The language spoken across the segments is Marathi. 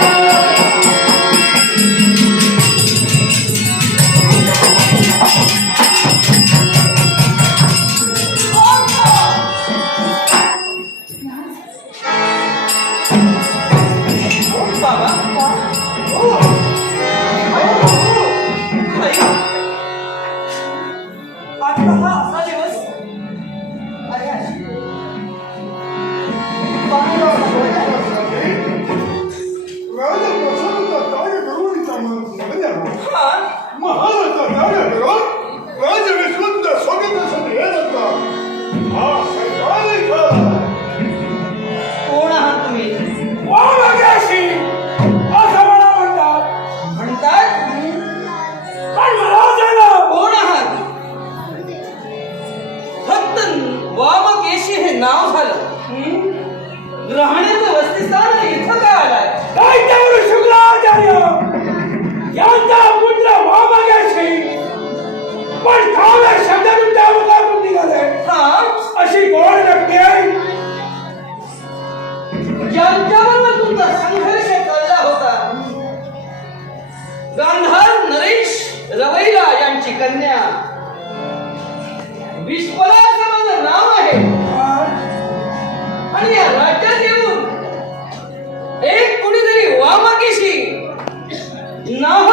Música कोण आहात तुम्ही? असं मला म्हणतात? पण मला सांगा कोण आहात? फक्त वामकेशी हे नाव झालं. ग्रहणाचं वस्तीस्थान इथं काय आलाय? काय त्यावर शुक्राचार्य यांचा não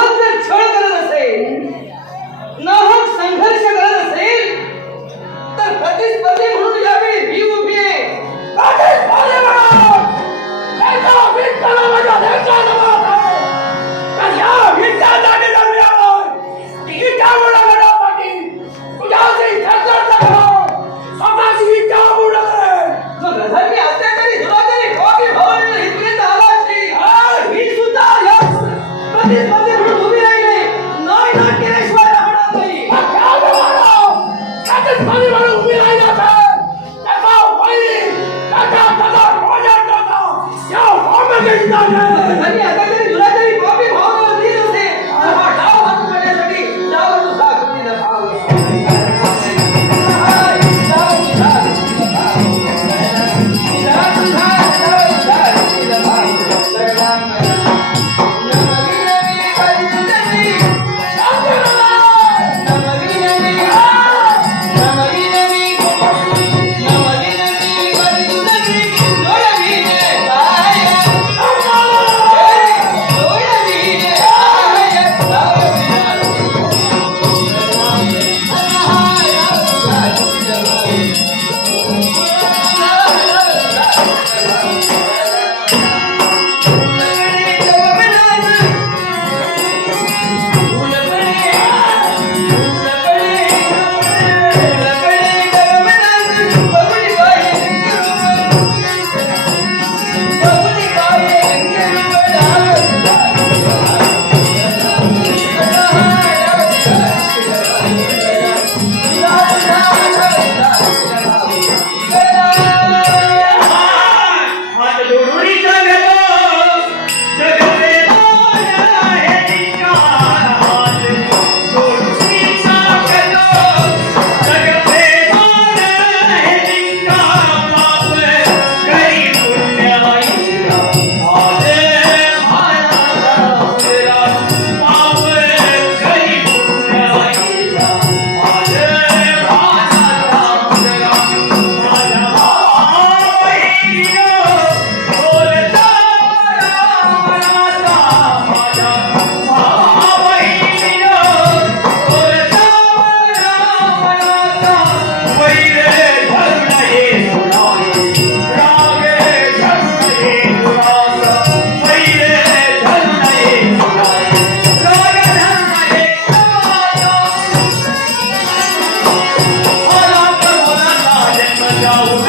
Yahweh.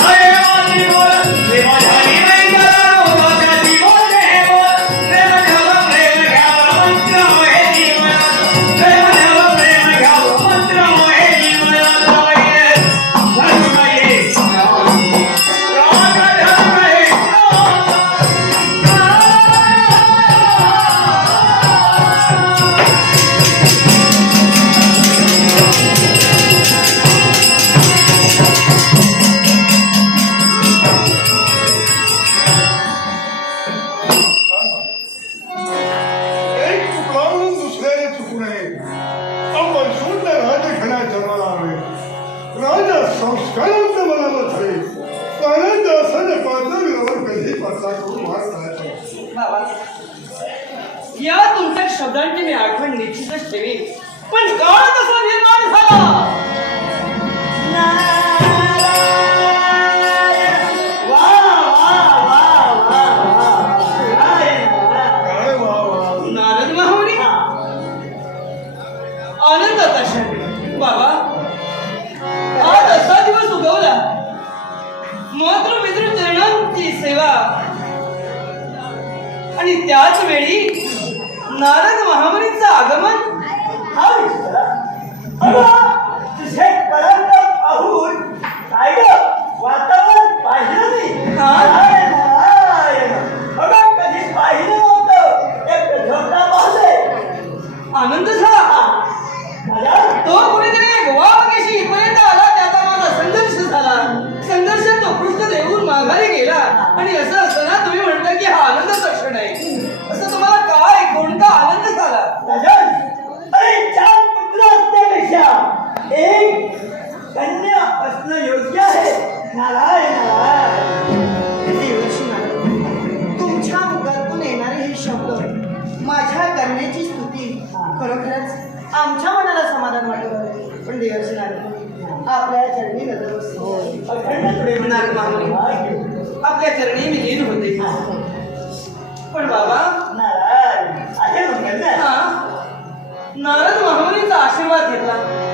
संस्कारांचं मला म्हणते पाण्यात असं पातळीवर कधी पाचा करून मार करायचा या तुमच्या शब्दांची मी आठवण निश्चितच ठेवी पण काळ तसा निर्माण झाला. आणि त्याच वेळी नारद महामुनीचं आगमन हा तुझे पाहून काय वातावरण पाहिलं मी? नारायण, नारायण. अगं कधी पाहिलं नव्हतं. एक झोपडा पाहले आनंद झाला? तो कुणीतरी गोवाकेशी इथपर्यंत आला त्याचा माझा संघर्ष झाला. संघर्षात तो पृष्ठ देऊन माघारी गेला. आणि असं धन्य असणं योग्य आहे. नारायण नारायण. तुमच्या मुखातून येणारे हे शब्द माझ्या करण्याची स्तुती खरोखरच आमच्या मनाला समाधान वाटत होते. पण देवाची आपल्या चरणी नजर असतो. हो. अखंड प्रेमनाथ आपल्या चरणी विलीन होते. पण बाबा नारायण आहे नारद महामुनीचा आशीर्वाद घेतला.